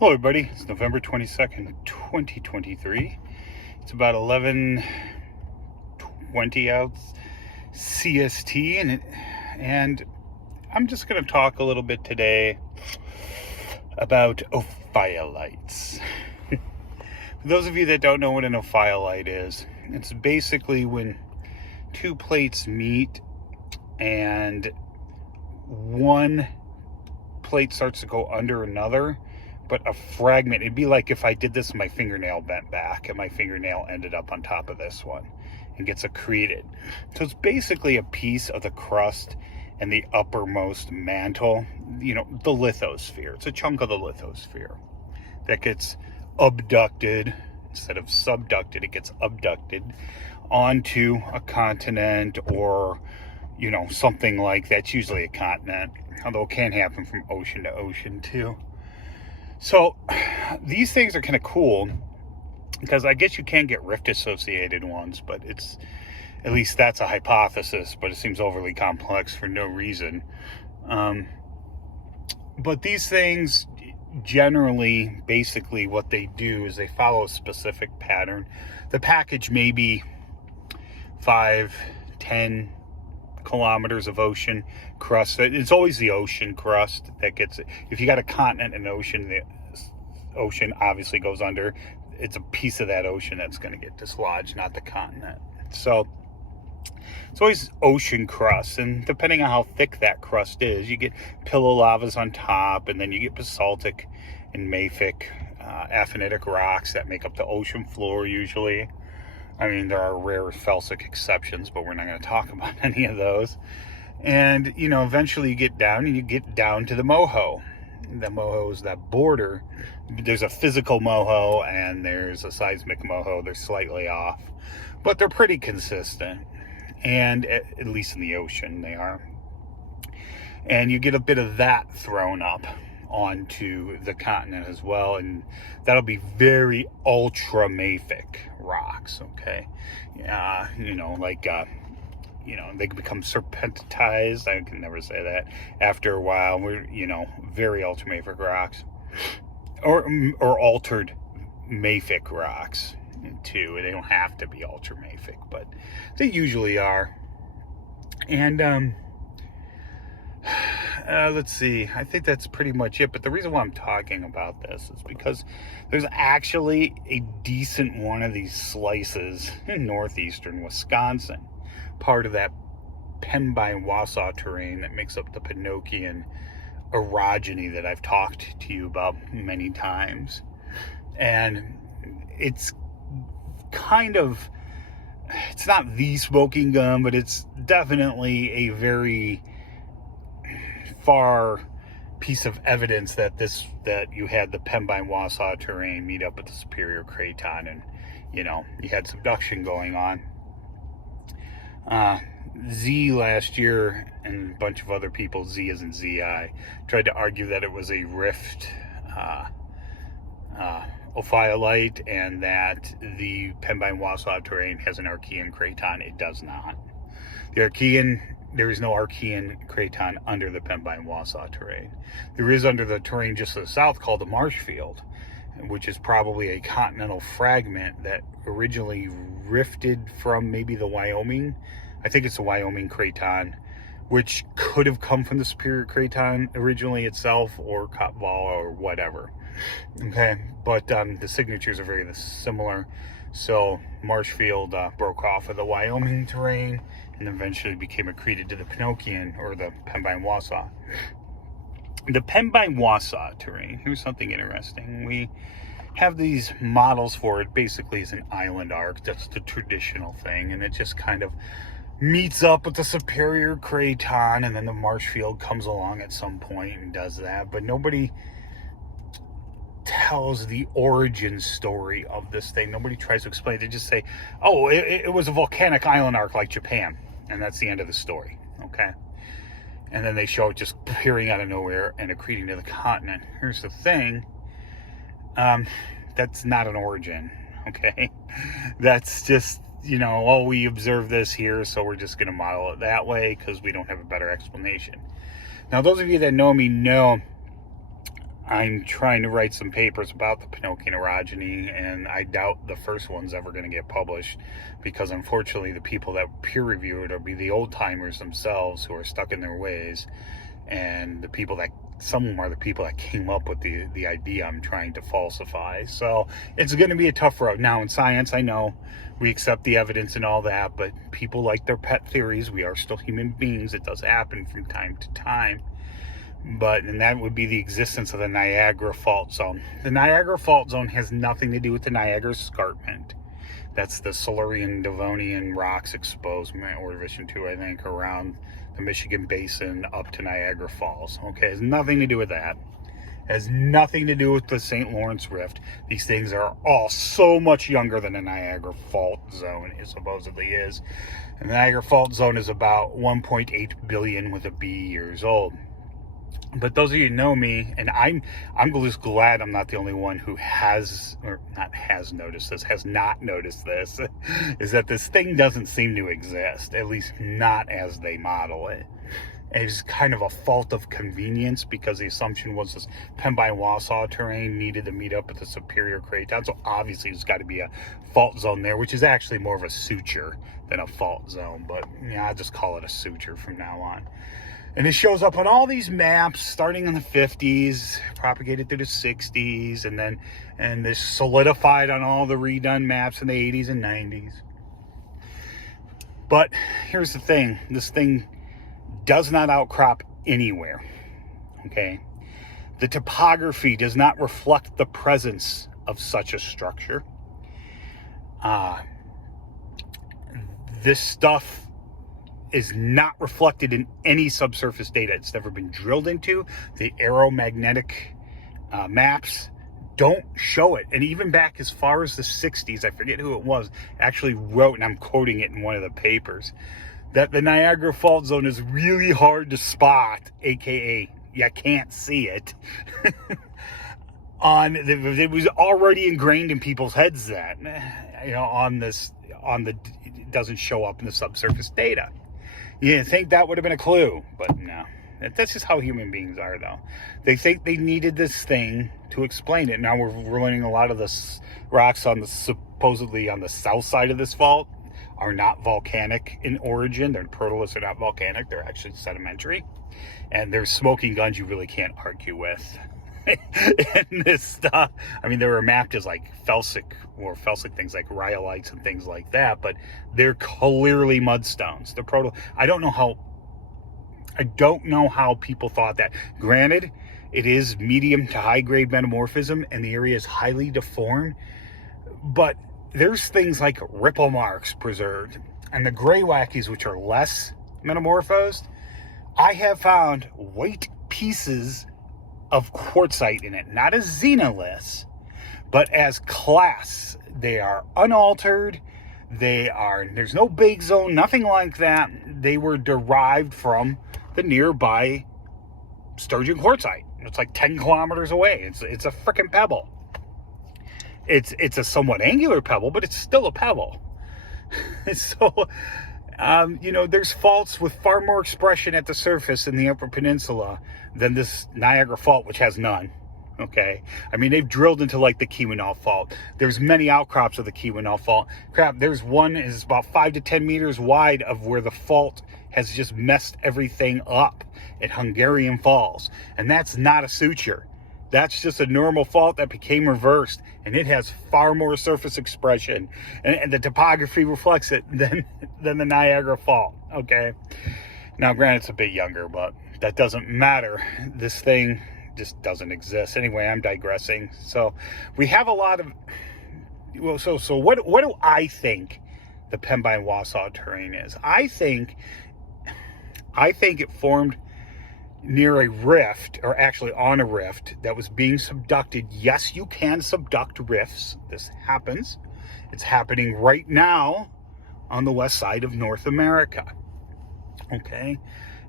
Hello everybody, it's November 22nd, 2023. It's about 11:20 out CST and I'm just going to talk a little bit today about ophiolites. For those of you that don't know what an ophiolite is, it's basically when two plates meet and one plate starts to go under another, but a fragment. It'd be like if I did this and my fingernail bent back and my fingernail ended up on top of this one and gets accreted. So it's basically a piece of the crust and the uppermost mantle, the lithosphere. It's a chunk of the lithosphere that gets abducted instead of subducted. It gets abducted onto a continent or something like that. It's usually a continent, although it can happen from ocean to ocean too. So these things are kind of cool because I guess you can get rift-associated ones, but at least that's a hypothesis, but it seems overly complex for no reason. But these things generally, basically what they do is they follow a specific pattern. The package may be 5-10 kilometers of ocean crust. It's always the ocean crust that gets it. If you got a continent and ocean, the ocean obviously goes under. It's a piece of that ocean that's going to get dislodged, not the continent. So it's always ocean crust, and depending on how thick that crust is, you get pillow lavas on top, and then you get basaltic and mafic aphanitic rocks that make up the ocean floor usually. I mean, there are rare felsic exceptions, but we're not going to talk about any of those. And, eventually you get down to the moho. The moho is that border. There's a physical moho and there's a seismic moho. They're slightly off, but they're pretty consistent. And at least in the ocean, they are. And you get a bit of that thrown up onto the continent as well, and that'll be very ultra mafic rocks. Okay, they can become serpentitized. I can never say that. After a while, we're very ultra mafic rocks, or altered mafic rocks too. They don't have to be ultra mafic, but they usually are. And let's see, I think that's pretty much it. But the reason why I'm talking about this is because there's actually a decent one of these slices in northeastern Wisconsin, part of that Pembine-Wausau terrain that makes up the Pinokian orogeny that I've talked to you about many times. And it's it's not the smoking gun, but it's definitely a very far piece of evidence that you had the Pembine-Wausau terrain meet up with the Superior Craton, and you had subduction going on. Z last year and a bunch of other people, Z as in ZI, tried to argue that it was a rift ophiolite and that the Pembine-Wausau terrain has an Archean craton. It does not. There is no Archean craton under the Pembine-Wausau terrain. There is under the terrain just to the south called the Marshfield, which is probably a continental fragment that originally rifted from maybe the Wyoming. I think it's the Wyoming craton, which could have come from the Superior Craton originally itself, or Kotvala, or whatever. Okay, but the signatures are very similar. So Marshfield broke off of the Wyoming terrain and eventually became accreted to the Pinokian, or the Pembine-Wausau. The Pembine-Wausau terrain, here's something interesting. We have these models for it. Basically, it's an island arc. That's the traditional thing, and it just kind of meets up with the Superior Craton, and then the Marshfield comes along at some point and does that. But nobody tells the origin story of this thing. Nobody tries to explain it. They just say, oh, it was a volcanic island arc like Japan, and that's the end of the story. Okay, and then they show it just appearing out of nowhere and accreting to the continent. Here's the thing, that's not an origin. Okay, that's just we observe this here, so we're just going to model it that way because we don't have a better explanation. Now, those of you that know me know I'm trying to write some papers about the Pinocchio orogeny, and I doubt the first one's ever going to get published, because unfortunately the people that peer review it will be the old timers themselves who are stuck in their ways, and the people that, some of them are the people that came up with the idea I'm trying to falsify. So it's going to be a tough road. Now in science, I know we accept the evidence and all that, but people like their pet theories. We are still human beings. It does happen from time to time. And that would be the existence of the Niagara Fault Zone. The Niagara Fault Zone has nothing to do with the Niagara Escarpment. That's the Silurian Devonian rocks exposed, Ordovician 2, I think, around the Michigan Basin up to Niagara Falls. Okay, it has nothing to do with that. It has nothing to do with the St. Lawrence Rift. These things are all so much younger than the Niagara Fault Zone supposedly is. And the Niagara Fault Zone is about 1.8 billion with a B years old. But those of you who know me, and I'm just glad I'm not the only one who has not noticed this, is that this thing doesn't seem to exist, at least not as they model it. It's kind of a fault of convenience, because the assumption was this Pembine-Wausau terrain needed to meet up with the Superior Craton, so obviously there's got to be a fault zone there, which is actually more of a suture than a fault zone, but yeah, I'll just call it a suture from now on. And it shows up on all these maps starting in the 50s, propagated through the 60s, and this solidified on all the redone maps in the 80s and 90s. But here's the thing. This thing does not outcrop anywhere. Okay? The topography does not reflect the presence of such a structure. This stuff is not reflected in any subsurface data. It's never been drilled into. The aeromagnetic maps don't show it. And even back as far as the 60s, I forget who it was, actually wrote, and I'm quoting it in one of the papers, that the Niagara Fault Zone is really hard to spot, aka you can't see it. It was already ingrained in people's heads then, it doesn't show up in the subsurface data. You think that would have been a clue, but no. That's just how human beings are, though. They think they needed this thing to explain it. Now we're learning a lot of the rocks supposedly on the south side of this fault are not volcanic in origin. Their protoliths are not volcanic. They're actually sedimentary. And there's smoking guns you really can't argue with. And this stuff, I mean, they were mapped as like felsic things like rhyolites and things like that, but they're clearly mudstones. I don't know how people thought that. Granted, it is medium to high grade metamorphism and the area is highly deformed, but there's things like ripple marks preserved, and the gray wackies, which are less metamorphosed, I have found white pieces of quartzite in it, not as xenoliths, but as clasts. They are unaltered. There's no big zone, nothing like that. They were derived from the nearby Sturgeon quartzite. It's like 10 kilometers away. It's a freaking pebble. It's a somewhat angular pebble, but it's still a pebble. So, there's faults with far more expression at the surface in the Upper Peninsula than this Niagara Fault, which has none. Okay, I mean, they've drilled into like the Keweenaw Fault. There's many outcrops of the Keweenaw Fault. There's one is about 5 to 10 meters wide of where the fault has just messed everything up at Hungarian Falls, and that's not a suture. That's just a normal fault that became reversed, and it has far more surface expression, and the topography reflects it than the Niagara Fault. Okay, now granted it's a bit younger, but that doesn't matter. This thing just doesn't exist. Anyway, I'm digressing. So we have a lot of, so what do I think the Pembine-Wausau terrain is? I think it formed near a rift, or actually on a rift that was being subducted. Yes, you can subduct rifts. This happens. It's happening right now on the west side of North America. Okay,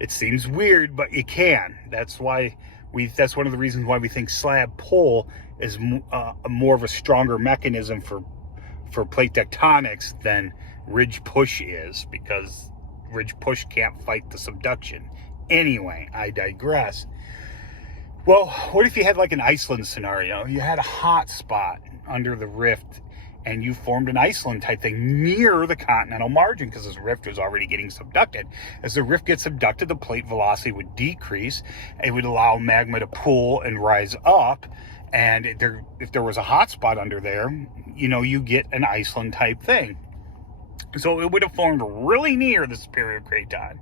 it seems weird, but you can. That's one of the reasons why we think slab pull is more of a stronger mechanism for plate tectonics than ridge push is, because ridge push can't fight the subduction. Anyway, I digress. Well, what if you had like an Iceland scenario? You had a hot spot under the rift and you formed an Iceland type thing near the continental margin because this rift was already getting subducted. As the rift gets subducted, the plate velocity would decrease. It would allow magma to pool and rise up. And if there was a hot spot under there, you get an Iceland type thing. So it would have formed really near the Superior Craton.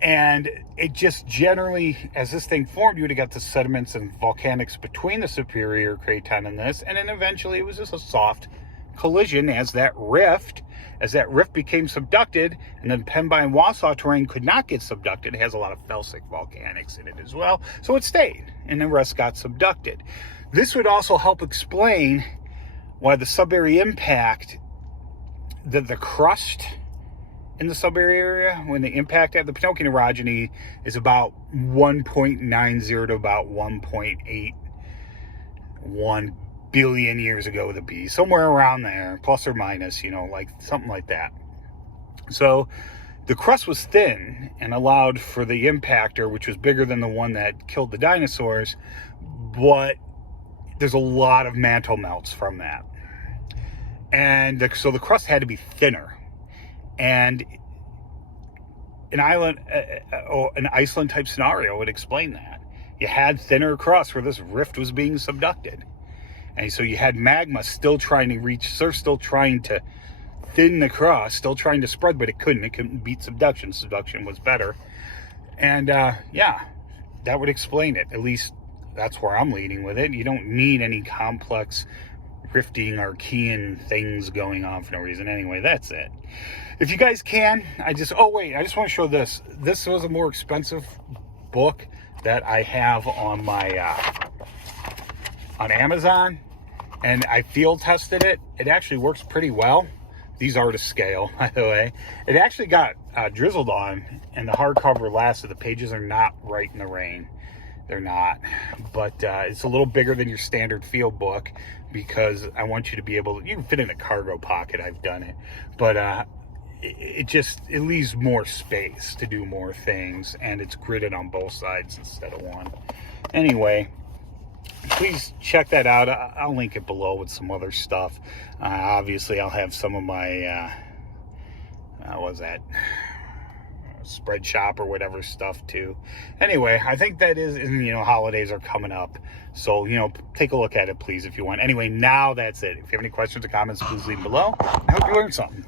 And it just generally, as this thing formed, you would have got the sediments and volcanics between the Superior Craton and this. And then eventually it was just a soft collision as that rift became subducted. And then Pemba and Wausau terrain could not get subducted. It has a lot of felsic volcanics in it as well. So it stayed and the rest got subducted. This would also help explain why the sub-area impact, the crust in the sub-area area, when the impact at the Pinocchio orogeny is about 1.90 to about 1.81 billion years ago with a B, somewhere around there, plus or minus, like something like that. So the crust was thin and allowed for the impactor, which was bigger than the one that killed the dinosaurs, but there's a lot of mantle melts from that. And so the crust had to be thinner. And an Iceland type scenario would explain that. You had thinner crust where this rift was being subducted. And so you had magma still trying to reach surface, still trying to thin the crust, still trying to spread, but it couldn't beat subduction. Subduction was better. And that would explain it. At least that's where I'm leading with it. You don't need any complex rifting Archean things going on for no reason. Anyway, that's it. If you guys can, I just want to show this. This was a more expensive book that I have on my on Amazon, and I field tested it. It actually works pretty well. These are to scale, by the way. It actually got drizzled on, and the hardcover lasted. The pages are not right in the rain. They're not, but it's a little bigger than your standard field book because I want you to be able to, you can fit in a cargo pocket. I've done it, but it leaves more space to do more things, and it's gridded on both sides instead of one. Anyway, please check that out. I'll link it below with some other stuff. Obviously, I'll have some of my spread shop or whatever stuff too. Anyway, I think that is, holidays are coming up, so take a look at it, please, if you want. Anyway, now that's it. If you have any questions or comments, please leave them below. I hope you learned something.